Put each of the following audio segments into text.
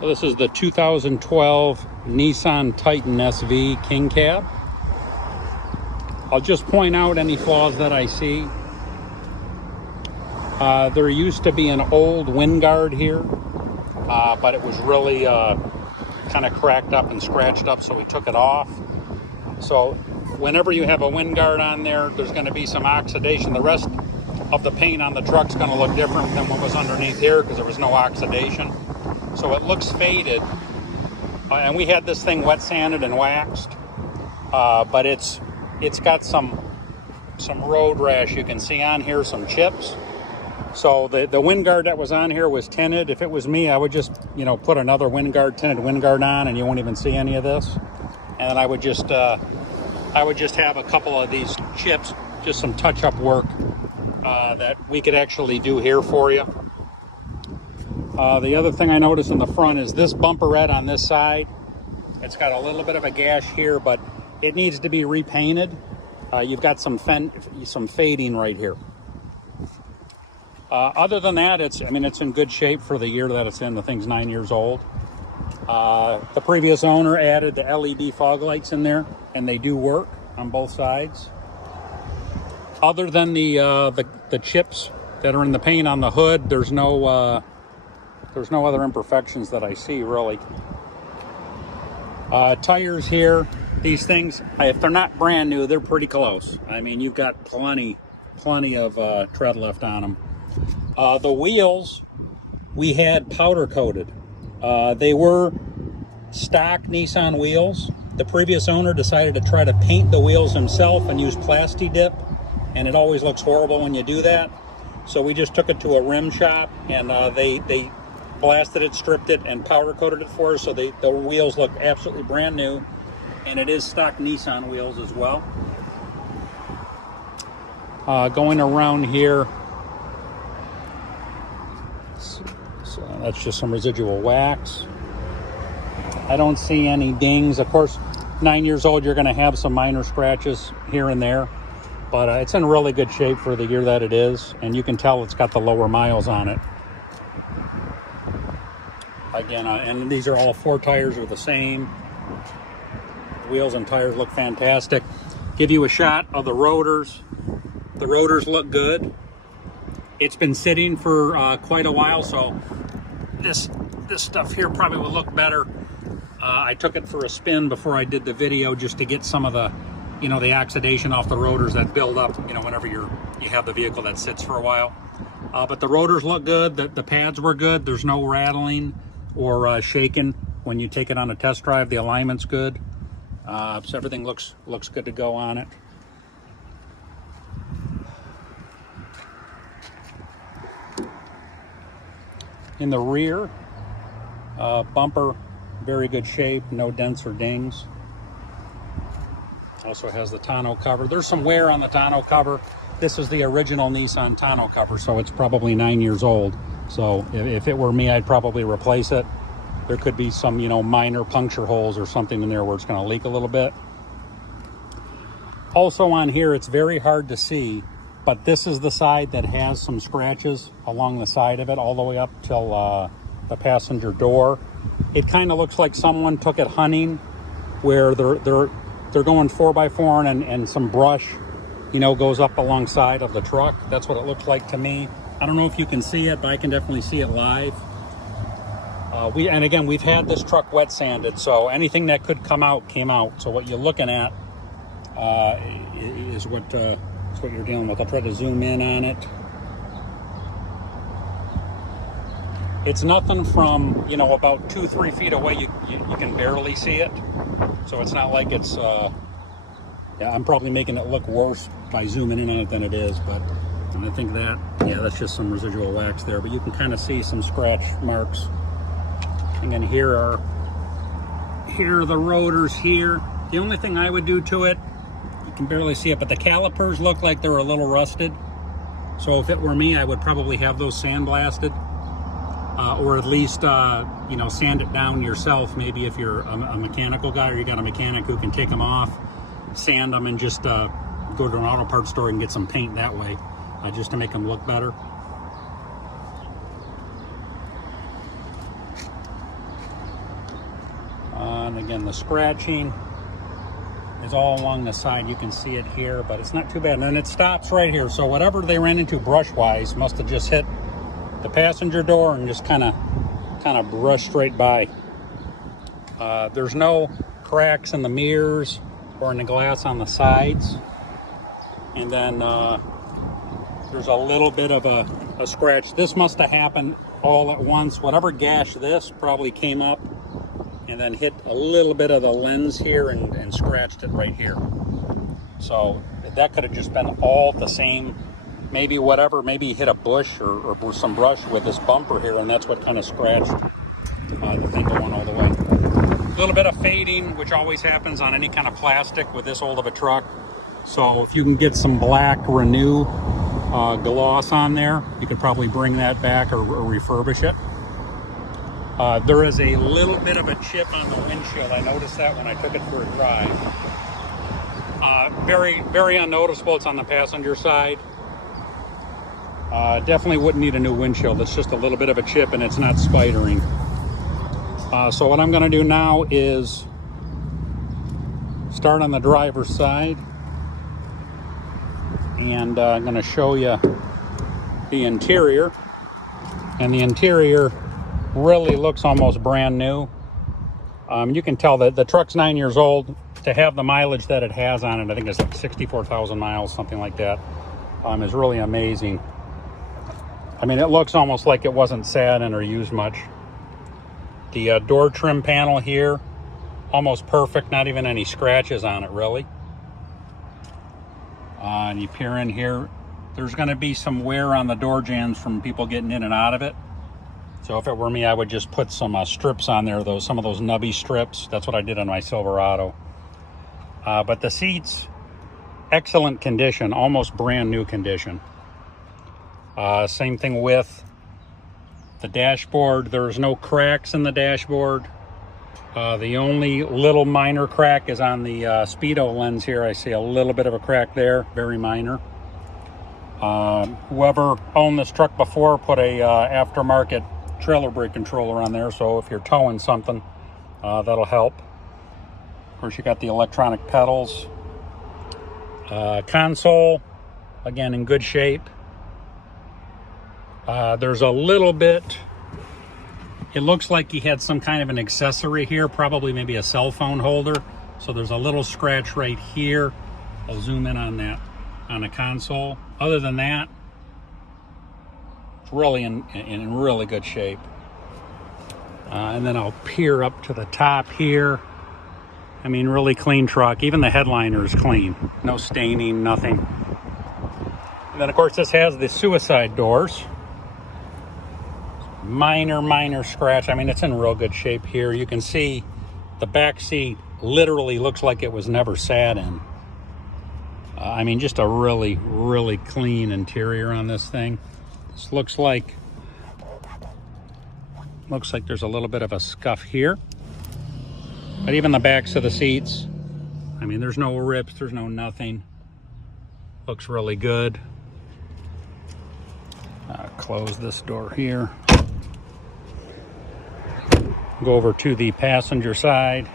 So this is the 2012 Nissan Titan SV King Cab. I'll just point out any flaws that I see. There used to be an old wind guard here, but it was really kind of cracked up and scratched up, so we took it off. So whenever you have a wind guard on there, there's going to be some oxidation. The rest of the paint on the truck's going to look different than what was underneath here because there was no oxidation. So it looks faded. And we had this thing wet sanded and waxed, but it's got some road rash. You can see on here some chips. So the wind guard that was on here was tinted. If it was me, I would just, put another tinted wind guard on, and you won't even see any of this. And then I would just have a couple of these chips, just some touch-up work that we could actually do here for you. The other thing I noticed in the front is this bumperette on this side. It's got a little bit of a gash here, but it needs to be repainted. You've got some fading right here. Other than that, it's in good shape for the year that it's in. The thing's 9 years old. The previous owner added the LED fog lights in there, and they do work on both sides. Other than the chips that are in the paint on the hood, there's no other imperfections that I see, really. Tires here, these things, if they're not brand new, they're pretty close. You've got plenty of tread left on them. The wheels, we had powder coated. They were stock Nissan wheels. The previous owner decided to try to paint the wheels himself and use Plasti Dip, and it always looks horrible when you do that. So we just took it to a rim shop, and they blasted it, stripped it, and powder coated it for us, so the wheels look absolutely brand new, and it is stock Nissan wheels as well. Going around here, so that's just some residual wax. I don't see any dings. Of course, 9 years old, you're going to have some minor scratches here and there, but it's in really good shape for the year that it is, and you can tell it's got the lower miles on it. Again, and these are all four tires are the same. Wheels and tires look fantastic. Give you a shot of the rotors. The rotors look good. It's been sitting for quite a while, so this stuff here probably will look better. I took it for a spin before I did the video just to get some of the, the oxidation off the rotors that build up, whenever you have the vehicle that sits for a while. But the rotors look good. The pads were good. There's no rattling or shaking when you take it on a test drive. The alignment's good. So everything looks good to go on it. In the rear, bumper, very good shape, no dents or dings. Also has the tonneau cover. There's some wear on the tonneau cover. This is the original Nissan tonneau cover, so it's probably 9 years old. So if it were me, I'd probably replace it. There could be some, minor puncture holes or something in there where it's going to leak a little bit. Also on here, it's very hard to see, but this is the side that has some scratches along the side of it, all the way up till the passenger door. It kind of looks like someone took it hunting, where they're going 4x4 and some brush, goes up alongside of the truck. That's what it looked like to me. I don't know if you can see it, but I can definitely see it live. And again, we've had this truck wet sanded, so anything that could come out came out. So what you're looking at is what you're dealing with. I'll try to zoom in on it. It's nothing from, about 2-3 feet away. You can barely see it. So it's not like it's, I'm probably making it look worse by zooming in on it than it is, but and I think that's just some residual wax there, but you can kind of see some scratch marks. And then here are the rotors here. The only thing I would do to it, you can barely see it, but the calipers look like they're a little rusted. So if it were me, I would probably have those sandblasted, or at least, sand it down yourself. Maybe if you're a mechanical guy or you got a mechanic who can take them off, sand them, and just go to an auto parts store and get some paint that way, just to make them look better. And again, the scratching is all along the side. You can see it here, but it's not too bad. And then it stops right here. So whatever they ran into brush-wise must have just hit the passenger door and just kind of brushed right by. There's no cracks in the mirrors or in the glass on the sides. And then there's a little bit of a scratch. This must have happened all at once. Whatever gashed this probably came up and then hit a little bit of the lens here and scratched it right here. So that could have just been all the same. Maybe he hit a bush or some brush with this bumper here, and that's what kind of scratched the thing going all the way. A little bit of fading, which always happens on any kind of plastic with this old of a truck. So if you can get some black Renew gloss on there, you could probably bring that back or refurbish it. There is a little bit of a chip on the windshield. I noticed that when I took it for a drive. Very, very unnoticeable. It's on the passenger side. Definitely wouldn't need a new windshield. It's just a little bit of a chip and it's not spidering. So what I'm going to do now is start on the driver's side. And I'm going to show you the interior. And the interior really looks almost brand new. You can tell that the truck's 9 years old. To have the mileage that it has on it, I think it's like 64,000 miles, something like that, is really amazing. I mean, it looks almost like it wasn't sat in or used much. The door trim panel here, almost perfect, not even any scratches on it, really. And you peer in here, there's going to be some wear on the door jambs from people getting in and out of it. So if it were me, I would just put some strips on there, some of those nubby strips. That's what I did on my Silverado. But the seats, excellent condition, almost brand new condition. Same thing with the dashboard. There's no cracks in the dashboard. The only little minor crack is on the speedo lens here. I see a little bit of a crack there, very minor. Whoever owned this truck before put a aftermarket trailer brake controller on there, so if you're towing something, that'll help. Of course, you got the electronic pedals. Console, again, in good shape. There's a little bit, it looks like he had some kind of an accessory here, probably maybe a cell phone holder. So there's a little scratch right here. I'll zoom in on that, on the console. Other than that, it's really in really good shape. And then I'll peer up to the top here. I mean, really clean truck. Even the headliner is clean. No staining, nothing. And then, of course, this has the suicide doors. Minor scratch. I mean, it's in real good shape here. You can see the back seat literally looks like it was never sat in. I mean, just a really clean interior on this thing. This looks like there's a little bit of a scuff here. But even the backs of the seats, I mean, there's no rips, there's no nothing. Looks really good. Close this door here. Go over to the passenger side.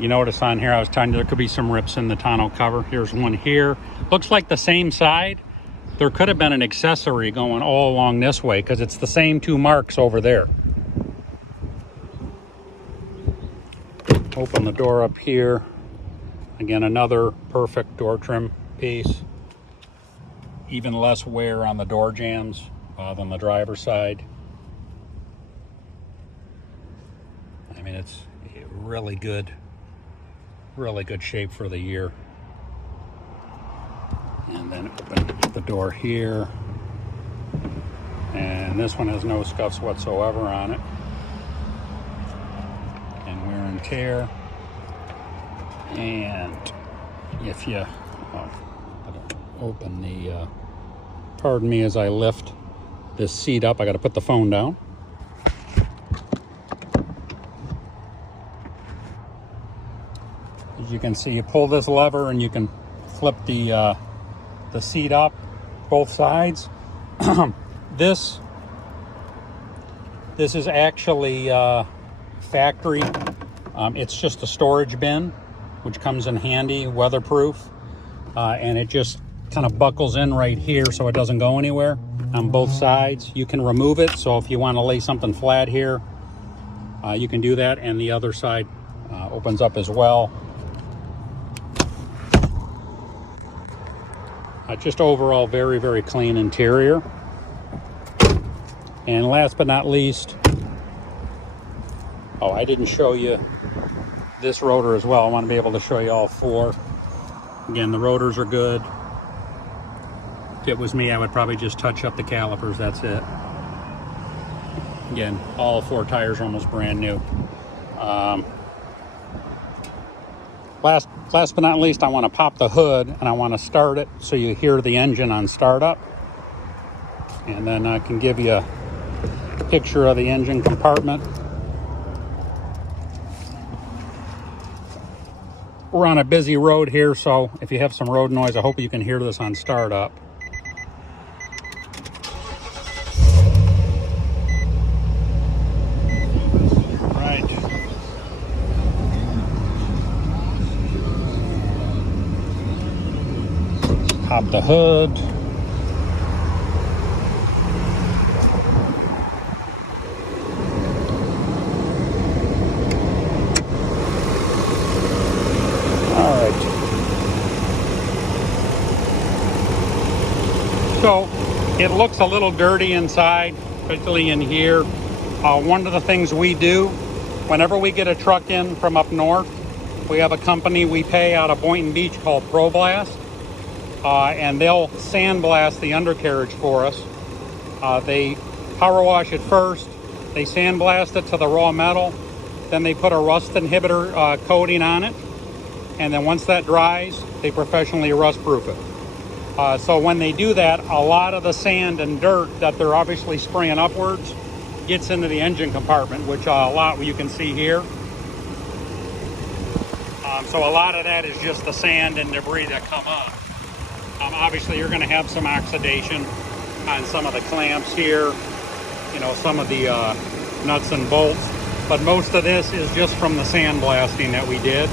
You notice on here, I was telling you there could be some rips in the tonneau cover. Here's one here. Looks like the same side. There could have been an accessory going all along this way because it's the same two marks over there. Open the door up here. Again, another perfect door trim piece. Even less wear on the door jambs than the driver's side. I mean, it's really good shape for the year. And then open the door here. And this one has no scuffs whatsoever on it. And wear and tear. And if you open the, pardon me as I lift this seat up, I got to put the phone down. As you can see, you pull this lever and you can flip the seat up both sides. This This is actually factory. It's just a storage bin, which comes in handy, weatherproof, and it just kind of buckles in right here so it doesn't go anywhere on both sides. You can remove it, so if you want to lay something flat here, you can do that, and the other side opens up as well. Just overall very, very clean interior. And last but not least, oh, I didn't show you this rotor as well. I want to be able to show you all four. Again, the rotors are good. If it was me, I would probably just touch up the calipers, that's it. Again, all four tires are almost brand new. Last but not least, I want to pop the hood and I want to start it so you hear the engine on startup. And then I can give you a picture of the engine compartment. We're on a busy road here, so if you have some road noise, I hope you can hear this on startup. Right. Pop the hood. So it looks a little dirty inside, especially in here. One of the things we do, whenever we get a truck in from up north, we have a company we pay out of Boynton Beach called ProBlast, and they'll sandblast the undercarriage for us. They power wash it first, they sandblast it to the raw metal, then they put a rust inhibitor coating on it, and then once that dries, they professionally rust proof it. So when they do that, a lot of the sand and dirt that they're obviously spraying upwards gets into the engine compartment, which a lot you can see here. So a lot of that is just the sand and debris that come up. Obviously, you're going to have some oxidation on some of the clamps here, you know, some of the nuts and bolts, but most of this is just from the sandblasting that we did.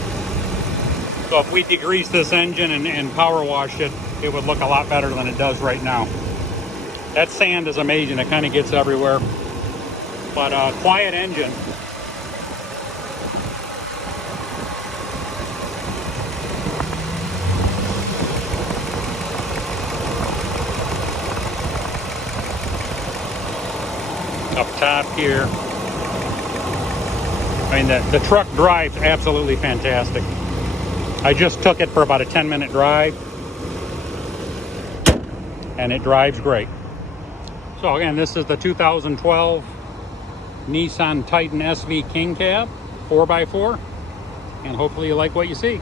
So if we degrease this engine and power wash it, it would look a lot better than it does right now. That sand is amazing. It kind of gets everywhere. But quiet engine. Up top here. I mean, the truck drives absolutely fantastic. I just took it for about a 10-minute drive, and it drives great. So again, this is the 2012 Nissan Titan SV King Cab 4x4, and hopefully you like what you see.